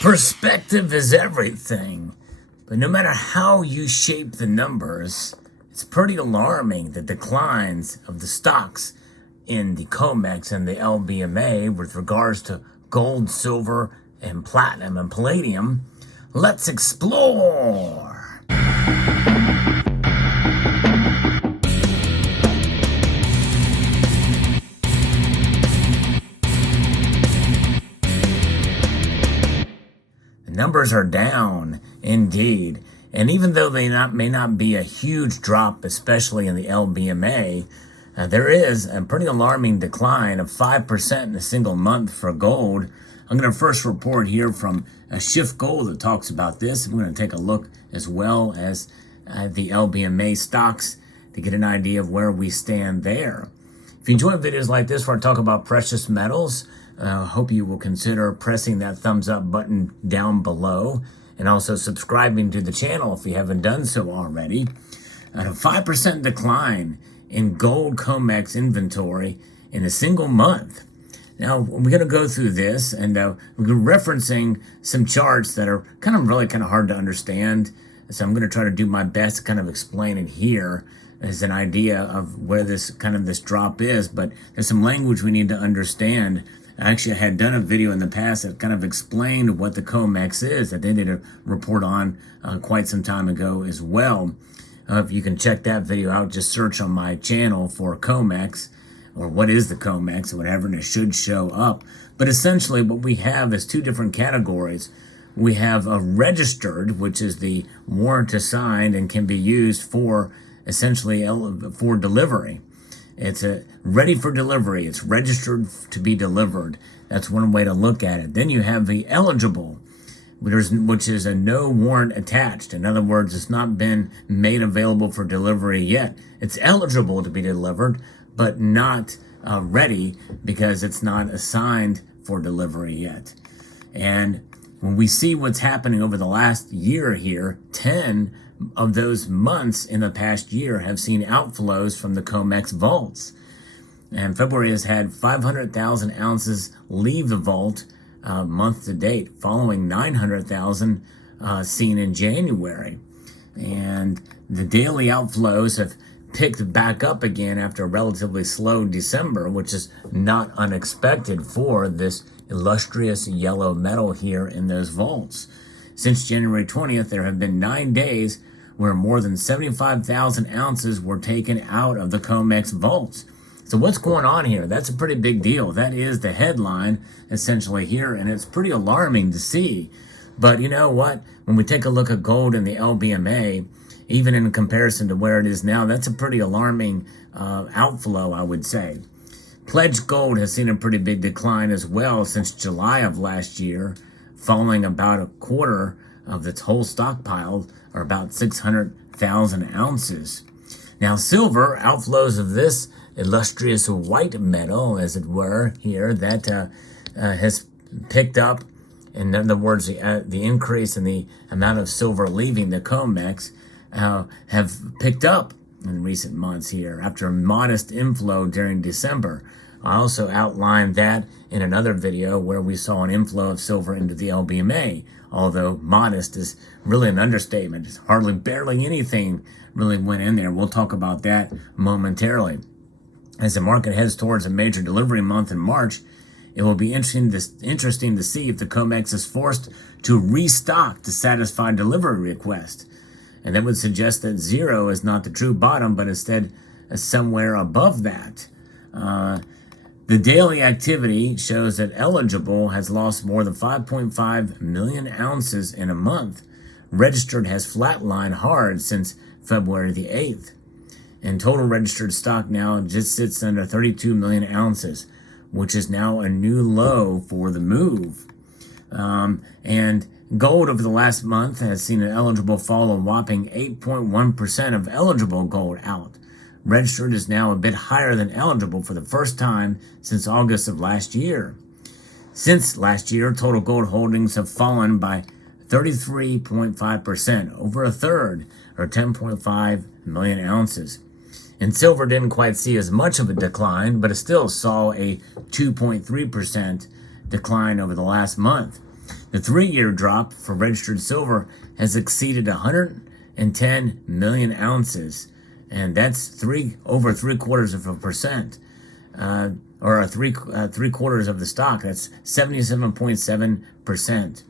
Perspective is everything, but no matter how you shape the numbers, it's pretty alarming the declines of the stocks in the COMEX and the LBMA with regards to gold, silver, and platinum and palladium. Let's explore! Numbers are down, indeed. And even though they may not be a huge drop, especially in the LBMA, there is a pretty alarming decline of 5% in a single month for gold. I'm going to first report here from Shift Gold that talks about this. I'm going to take a look as well as the LBMA stocks to get an idea of where we stand there. If you enjoy videos like this where I talk about precious metals, I hope you will consider pressing that thumbs up button down below and also subscribing to the channel if you haven't done so already. A 5% decline in gold COMEX inventory in a single month. Now, we're going to go through this, and we're referencing some charts that are kind of hard to understand. So I'm going to try to do my best to kind of explain it here as an idea of where this drop is. But there's some language we need to understand. Actually, I had done a video in the past that kind of explained what the COMEX is that they did a report on quite some time ago as well. If you can check that video out, just search on my channel for COMEX or what is the COMEX or whatever, and it should show up. But essentially what we have is two different categories. We have a registered, which is the warrant assigned and can be used for essentially for delivery. It's ready for delivery. It's registered to be delivered. That's one way to look at it. Then you have the eligible, which is a no warrant attached. In other words, it's not been made available for delivery yet. It's eligible to be delivered, but not ready because it's not assigned for delivery yet. And when we see what's happening over the last year here, 10 of those months in the past year have seen outflows from the COMEX vaults. And February has had 500,000 ounces leave the vault month to date, following 900,000 seen in January. And the daily outflows have picked back up again after a relatively slow December, which is not unexpected for this illustrious yellow metal here in those vaults. Since January 20th, there have been 9 days where more than 75,000 ounces were taken out of the COMEX vaults. So what's going on here? That's a pretty big deal. That is the headline essentially here, and it's pretty alarming to see. But you know what? When we take a look at gold in the LBMA, even in comparison to where it is now, that's a pretty alarming outflow, I would say. Pledged gold has seen a pretty big decline as well since July of last year, falling about a quarter of its whole stockpile, or about 600,000 ounces. Now, silver, outflows of this illustrious white metal, as it were, here, that has picked up. In other words, the increase in the amount of silver leaving the COMEX have picked up in recent months here after a modest inflow during December. I also outlined that in another video where we saw an inflow of silver into the LBMA, although modest is really an understatement. It's barely anything really went in there. We'll talk about that momentarily. As the market heads towards a major delivery month in March, it will be interesting to see if the COMEX is forced to restock to satisfy delivery requests. And that would suggest that zero is not the true bottom, but instead somewhere above that. The daily activity shows that eligible has lost more than 5.5 million ounces in a month. Registered has flatlined hard since February the 8th. And total registered stock now just sits under 32 million ounces, which is now a new low for the move. And gold over the last month has seen an eligible fall, a whopping 8.1% of eligible gold out. Registered is now a bit higher than eligible for the first time since August of last year. Since last year, total gold holdings have fallen by 33.5%, over a third, or 10.5 million ounces. And silver didn't quite see as much of a decline, but it still saw a 2.3% decline over the last month. The 3-year drop for registered silver has exceeded 110 million ounces, and that's over 3/4%, or three quarters of the stock. That's 77.7%.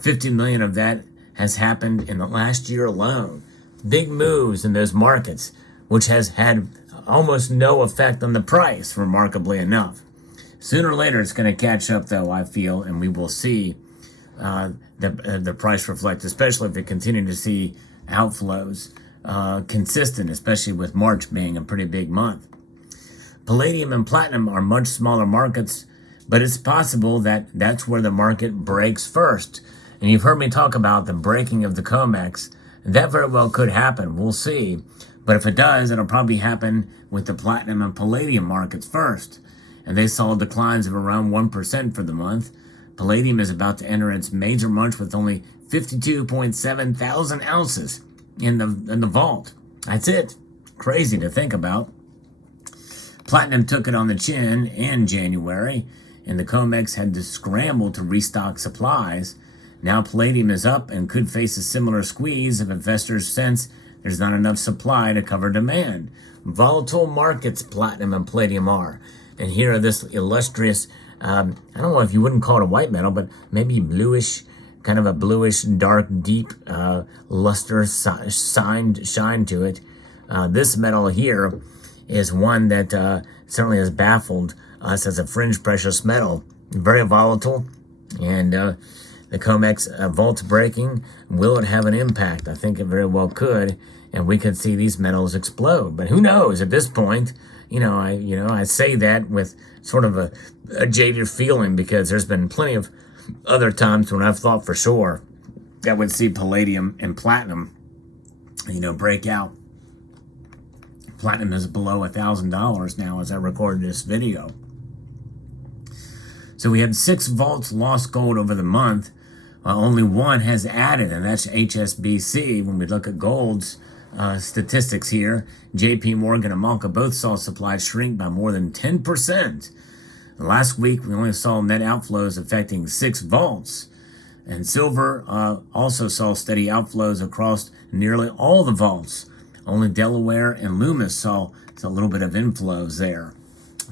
50 million of that has happened in the last year alone. Big moves in those markets, which has had almost no effect on the price, remarkably enough. Sooner or later, it's going to catch up, though, I feel, and we will see the price reflect, especially if we continue to see outflows consistent, especially with March being a pretty big month. Palladium and platinum are much smaller markets, but it's possible that that's where the market breaks first. And you've heard me talk about the breaking of the COMEX. That very well could happen. We'll see. But if it does, it'll probably happen with the platinum and palladium markets first. And they saw declines of around 1% for the month. Palladium is about to enter its major month with only 52.7 thousand ounces in the vault. That's it. Crazy to think about. Platinum took it on the chin in January, and the COMEX had to scramble to restock supplies. Now palladium is up and could face a similar squeeze if investors sense there's not enough supply to cover demand. Volatile markets platinum and palladium are. And here are this illustrious, I don't know if you wouldn't call it a white metal, but maybe bluish, kind of a bluish, dark, deep luster shine to it. This metal here is one that certainly has baffled us as a fringe precious metal. Very volatile, and the COMEX vault breaking, will it have an impact? I think it very well could, and we could see these metals explode. But who knows at this point? I say that with sort of a jaded feeling, because there's been plenty of other times when I've thought for sure that would see palladium and platinum, break out. Platinum is below $1,000 now as I record this video. So we had 6 vaults lost gold over the month. Only one has added, and that's HSBC. When we look at gold's statistics here, JP Morgan and Malka both saw supply shrink by more than 10%. Last week, we only saw net outflows affecting 6 vaults. And silver also saw steady outflows across nearly all the vaults. Only Delaware and Loomis saw a little bit of inflows there.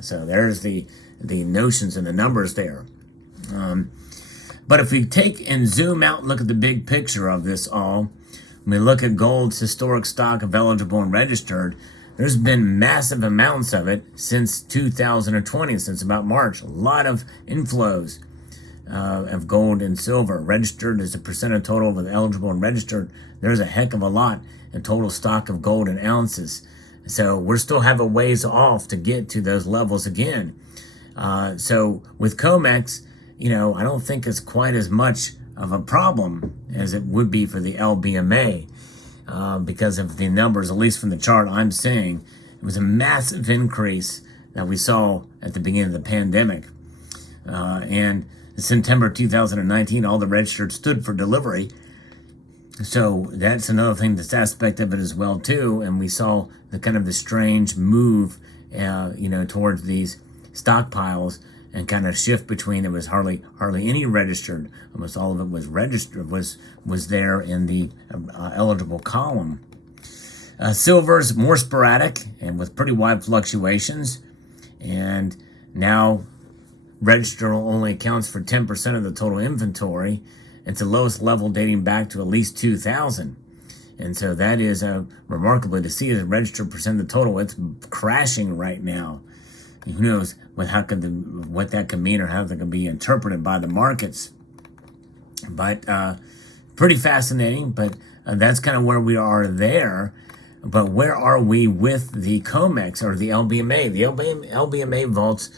So there's the notions and the numbers there. But if we take and zoom out and look at the big picture of this all, when we look at gold's historic stock of eligible and registered, there's been massive amounts of it since 2020, since about March. A lot of inflows of gold and silver. Registered as a percent of total with eligible and registered, there's a heck of a lot in total stock of gold in ounces. So we're still have a ways off to get to those levels again. So with COMEX, I don't think it's quite as much of a problem as it would be for the LBMA because of the numbers, at least from the chart I'm seeing. It was a massive increase that we saw at the beginning of the pandemic. And in September 2019, all the registered stood for delivery. So that's another thing, this aspect of it as well too. And we saw the strange move, towards these stockpiles and kind of shift between. There was hardly any registered. Almost all of it was registered, was there in the eligible column. Silver's more sporadic and with pretty wide fluctuations. And now register only accounts for 10% of the total inventory. It's the lowest level dating back to at least 2000. And so that is remarkably to see as a registered percent of the total. It's crashing right now. Who knows what that could mean or how that could be interpreted by the markets. But pretty fascinating. But that's kind of where we are there. But where are we with the COMEX or the LBMA? The LBMA vaults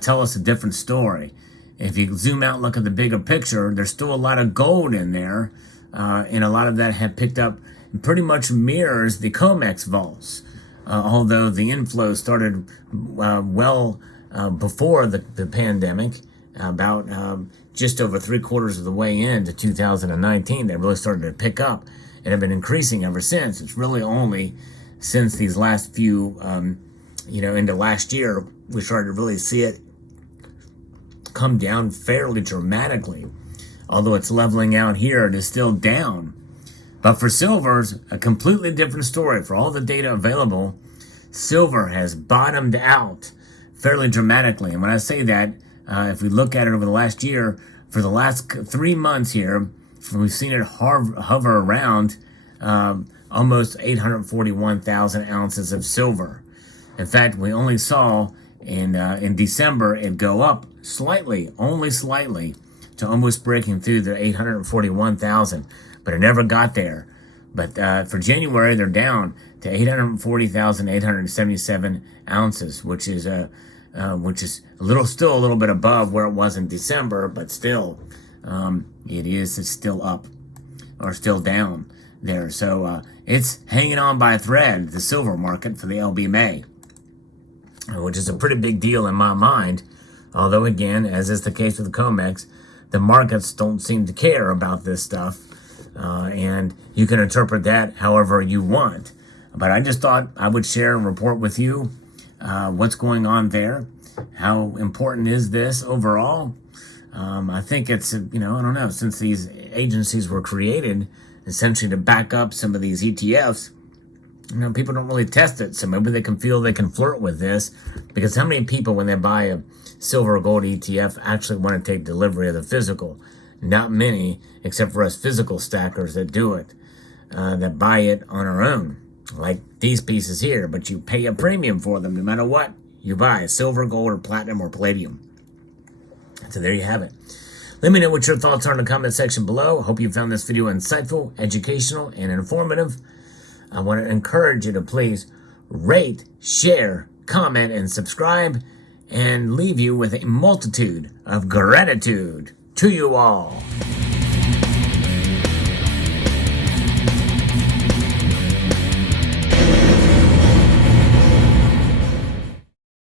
tell us a different story. If you zoom out and look at the bigger picture, there's still a lot of gold in there, and a lot of that have picked up and pretty much mirrors the COMEX vaults, although the inflow started before the pandemic, about just over 3/4 of the way into 2019. They really started to pick up and have been increasing ever since. It's really only since these last few, into last year, we started to really see it come down fairly dramatically. Although it's leveling out here, it is still down. But for silver's a completely different story. For all the data available, silver has bottomed out fairly dramatically. And when I say that, if we look at it over the last year, for the last 3 months here, we've seen it hover around almost 841,000 ounces of silver. In fact, we only saw in December it go up slightly, only slightly, to almost breaking through the 841,000, but it never got there. But for January, they're down to 840,877 ounces, which is still a little bit above where it was in December, but still, it's still up or still down there. So it's hanging on by a thread, the silver market for the LBMA, which is a pretty big deal in my mind. Although, again, as is the case with the COMEX, the markets don't seem to care about this stuff, and you can interpret that however you want. But I just thought I would share and report with you what's going on there. How important is this overall? I think it's, I don't know, since these agencies were created essentially to back up some of these ETFs, people don't really test it. So maybe they can feel they can flirt with this, because how many people, when they buy a silver or gold ETF, actually want to take delivery of the physical? Not many, except for us physical stackers that do it, that buy it on our own, like these pieces here. But you pay a premium for them no matter what you buy, silver, gold, or platinum, or palladium. So there you have it. Let me know what your thoughts are in the comment section below. Hope you found this video insightful, educational, and informative. I want to encourage you to please rate, share, comment, and subscribe, and leave you with a multitude of gratitude to you all.